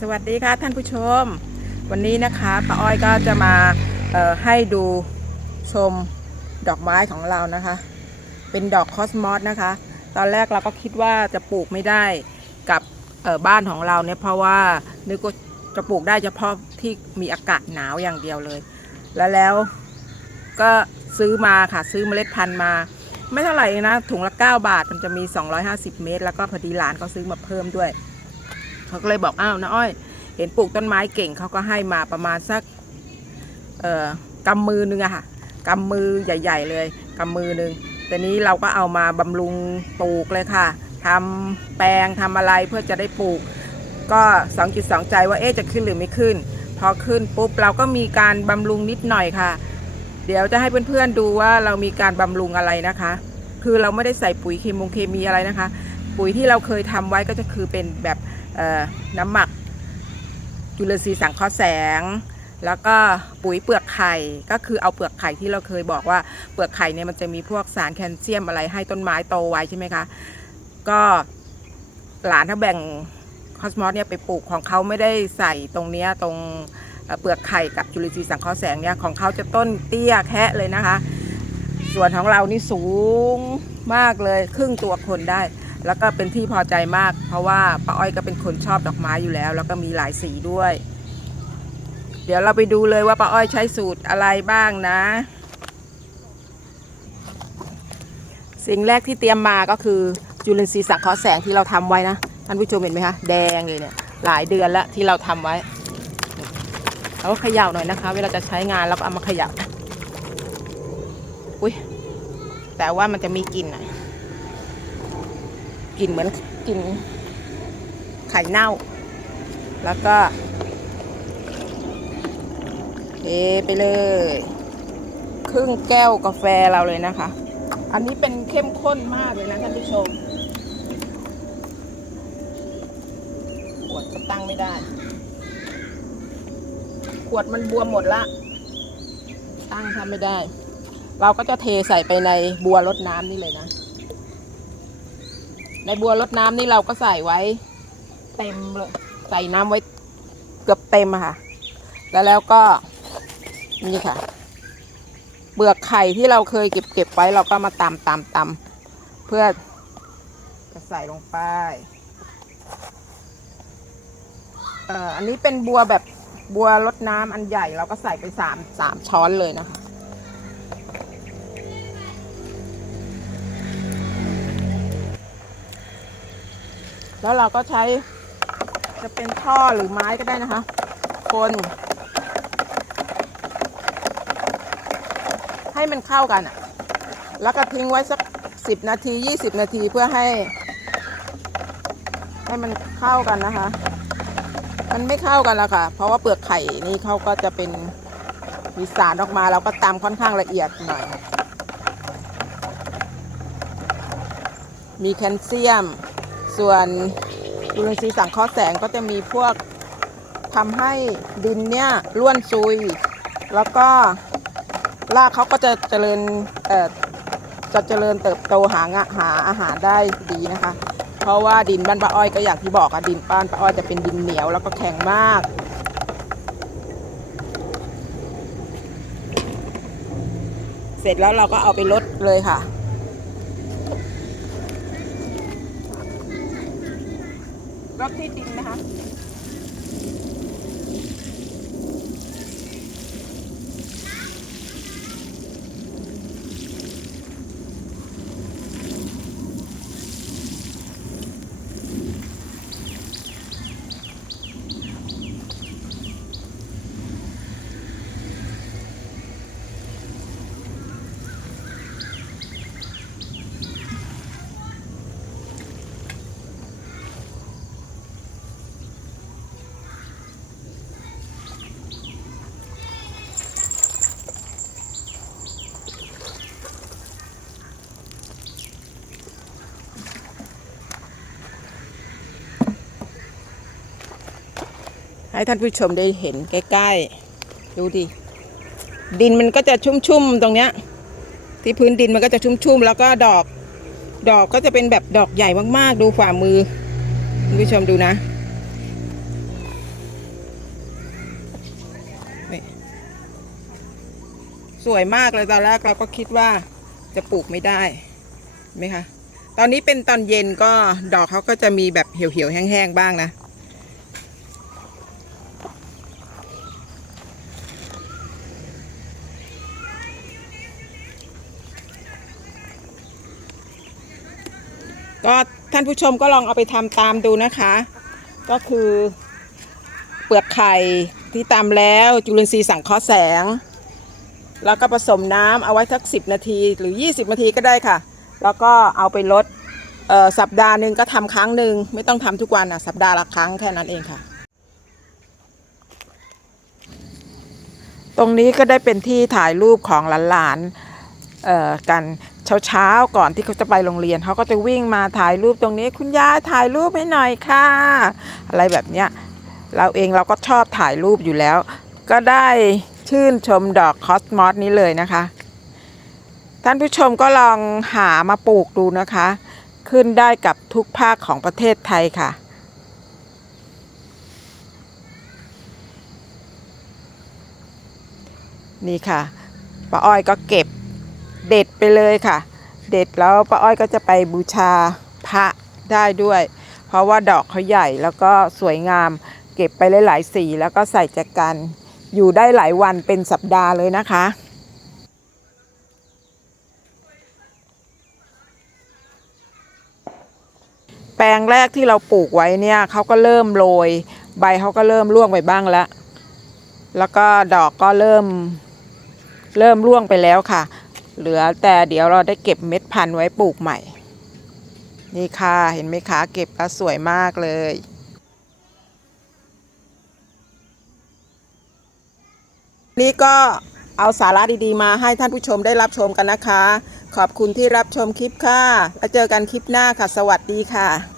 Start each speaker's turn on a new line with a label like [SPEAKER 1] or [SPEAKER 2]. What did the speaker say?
[SPEAKER 1] สวัสดีค่ะท่านผู้ชม วันนี้นะคะป้าอ้อยก็จะมาให้ดูชมดอกไม้ของเรานะคะ เป็นดอกคอสมอสนะคะ ตอนแรกเราก็คิดว่าจะปลูกไม่ได้กับบ้านของเราเนี่ยเพราะว่านึกว่าจะปลูกได้เฉพาะที่มีอากาศหนาวอย่างเดียวเลย แล้วแล้วก็ซื้อมาค่ะซื้อเมล็ดพันธุ์มา ไม่เท่าไหร่นะถุงละ 9 บาทมันจะมี 250 เมตร แล้วก็พอดีหลานเขาซื้อมาเพิ่มด้วย เขาก็เลยบอกอ้าวนะอ้อย เห็นปลูกต้นไม้เก่งเขาก็ให้มาประมาณสักเอ่อกำมือนึงอะค่ะกำมือใหญ่ ๆ เลยกำมือนึงแต่นี้เราก็เอามาบำรุงปลูกเลยค่ะทำแปลงทำอะไรเพื่อจะได้ปลูก ก็สองจิตสองใจว่าเอ๊ะจะขึ้นหรือไม่ขึ้น พอขึ้นปุ๊บเราก็มีการบำรุงนิดหน่อยค่ะ เดี๋ยวจะให้เพื่อนๆดูว่าเรามีการบำรุงอะไรนะคะ คือเราไม่ได้ใส่ปุ๋ยเคมงเคมีอะไรนะคะ ปุ๋ยที่เราเคยทำไว้ก็จะคือเป็นแบบน้ำหมักจุลินทรีย์สังเคราะห์แสง แล้วก็ปุ๋ยเปลือกไข่ก็คือเอาเปลือกไข่ที่เราเคยบอกว่าเปลือกไข่เนี่ยมันจะมีพวกสารแคลเซียมอะไรให้ต้นไม้โตไวใช่ไหมคะ ก็หลานถ้าแบ่งคอสมอสเนี่ยไปปลูกของเขาไม่ได้ใส่ตรงเนี้ยตรงเอ่อเปลือกไข่กับจุลินทรีย์สังเคราะห์แสงเนี่ยของเขาจะต้นเตี้ยแคะเลยนะคะ ส่วนของเรานี่สูงมากเลยครึ่งตัวคนได้ แล้วก็เป็นที่พอใจมาก เพราะว่าป้าอ้อยก็เป็นคนชอบดอกไม้อยู่แล้ว แล้วก็มีหลายสีด้วย เดี๋ยวเราไปดูเลยว่าป้าอ้อยใช้สูตรอะไรบ้างนะ สิ่งแรกที่เตรียมมาก็คือจุลินทรีย์สังเคราะห์แสงที่เราทำไว้นะท่านผู้ชมเห็นไหมคะแดงเลยเนี่ยหลายเดือนแล้วที่เราทำไว้เราก็เขย่าหน่อยนะคะ เวลาจะใช้งานเราก็เอามาเขย่าอุ้ยแต่ว่ามันจะมีกลิ่นหน่อย กลิ่นเหมือนกลิ่นไข่เน่า แล้วก็เทไปเลย ครึ่งแก้วกาแฟเราเลยนะคะ อันนี้เป็นเข้มข้นมากเลยนะท่านผู้ชมขวดก็ตั้งไม่ได้ ขวดมันบวมหมดละ ตั้งทำไม่ได้ เราก็จะเทใส่ไปในบัวรดน้ำนี่เลยนะ ในบัวรดน้ำนี่เราก็ใส่ไว้ เต็มเลยใส่น้ำไว้เกือบเต็มอะค่ะ แล้วแล้วก็นี่ค่ะ เปลือกไข่ที่เราเคยเก็บเก็บไว้เราก็มาตำตำตำเพื่อจะใส่ลงไปเอ่ออันนี้เป็นบัวแบบบัวรดน้ำอันใหญ่ เราก็ใส่ไปสามสามช้อนเลยนะคะ แล้วเราก็ใช้จะเป็นท่อหรือไม้ก็ได้นะคะ คน ให้มันเข้ากันอะแล้วก็ทิ้งไว้สักสิบนาทียี่สิบนาทีเพื่อให้ ให้มันเข้ากันนะคะ มันไม่เข้ากันแล้วค่ะ เพราะว่าเปลือกไข่นี่เขาก็จะเป็นมีสารออกมาเราก็ตำค่อนข้างละเอียดหน่อย มีแคลเซียม ส่วนจุลินทรีย์สังเคราะห์แสงก็จะมีพวกทำให้ดินเนี่ยร่วนซุย แล้วก็รากเขาก็จะเจริญเอ่อจะเจริญเติบโตหางะหาอาหารได้ดีนะคะ เพราะว่าดินบ้านป้าอ้อยก็อย่างที่บอกอะดินบ้านป้าอ้อยจะเป็นดินเหนียวแล้วก็แข็งมากเสร็จแล้วเราก็เอาไปลดเลยค่ะ รถที่ดินนะคะ ท่านผู้ชมได้เห็นใกล้ๆ ดูดิ ดินมันก็จะชุ่มๆตรงเนี้ย ที่พื้นดินมันก็จะชุ่มๆแล้วก็ดอก ดอกก็จะเป็นแบบดอกใหญ่มากๆ ดูฝ่ามือคุณผู้ชมดูนะสวยมากเลยตอนแรกเราก็คิดว่าจะปลูกไม่ได้ไหมคะ ตอนนี้เป็นตอนเย็นก็ดอกเขาก็จะมีแบบเหี่ยวๆแห้งๆบ้างนะ ก็ท่านผู้ชมก็ลองเอาไปทำตามดูนะคะ ก็คือเปลือกไข่ที่ตำแล้วจุลินทรีย์สังเคราะห์แสง แล้วก็ผสมน้ำเอาไว้สักสินาทีหรือ 20 นาทีก็ได้ค่ะ แล้วก็เอาไปลดสัปดาห์หนึ่งก็ทำครั้งหนึ่งไม่ต้องทำทุกวันอะสัปดาห์ละครั้งแค่นั้นเองค่ะ ตรงนี้ก็ได้เป็นที่ถ่ายรูปของหลานๆ กันเช้าๆก่อนที่เขาจะไปโรงเรียนเขาก็จะวิ่งมาถ่ายรูปตรงนี้ คุณยายถ่ายรูปให้หน่อยค่ะ อะไรแบบเนี้ยเราเองเราก็ชอบถ่ายรูปอยู่แล้ว ก็ได้ชื่นชมดอกคอสมอสนี้เลยนะคะ ท่านผู้ชมก็ลองหามาปลูกดูนะคะ ขึ้นได้กับทุกภาคของประเทศไทยค่ะนี่ค่ะป้าอ้อยก็เก็บ เด็ดไปเลยค่ะ เด็ดแล้วป้าอ้อยก็จะไปบูชาพระได้ด้วย เพราะว่าดอกเขาใหญ่แล้วก็สวยงาม เก็บไปหลายๆสีแล้วก็ใส่แจกัน อยู่ได้หลายวันเป็นสัปดาห์เลยนะคะแปลงแรกที่เราปลูกไว้เนี่ยเขาก็เริ่มโรย ใบเขาก็เริ่มร่วงไปบ้างแล้ว แล้วก็ดอกก็เริ่ม เริ่มร่วงไปแล้วค่ะ เหลือแต่เดี๋ยวเราได้เก็บเม็ดพันธุ์ไว้ปลูกใหม่ นี่ค่ะเห็นไหมคะเก็บแล้วสวยมากเลยนี่ก็เอาสาระดีๆ มาให้ท่านผู้ชมได้รับชมกันนะคะ ขอบคุณที่รับชมคลิปค่ะ แล้วเจอกันคลิปหน้าค่ะ สวัสดีค่ะ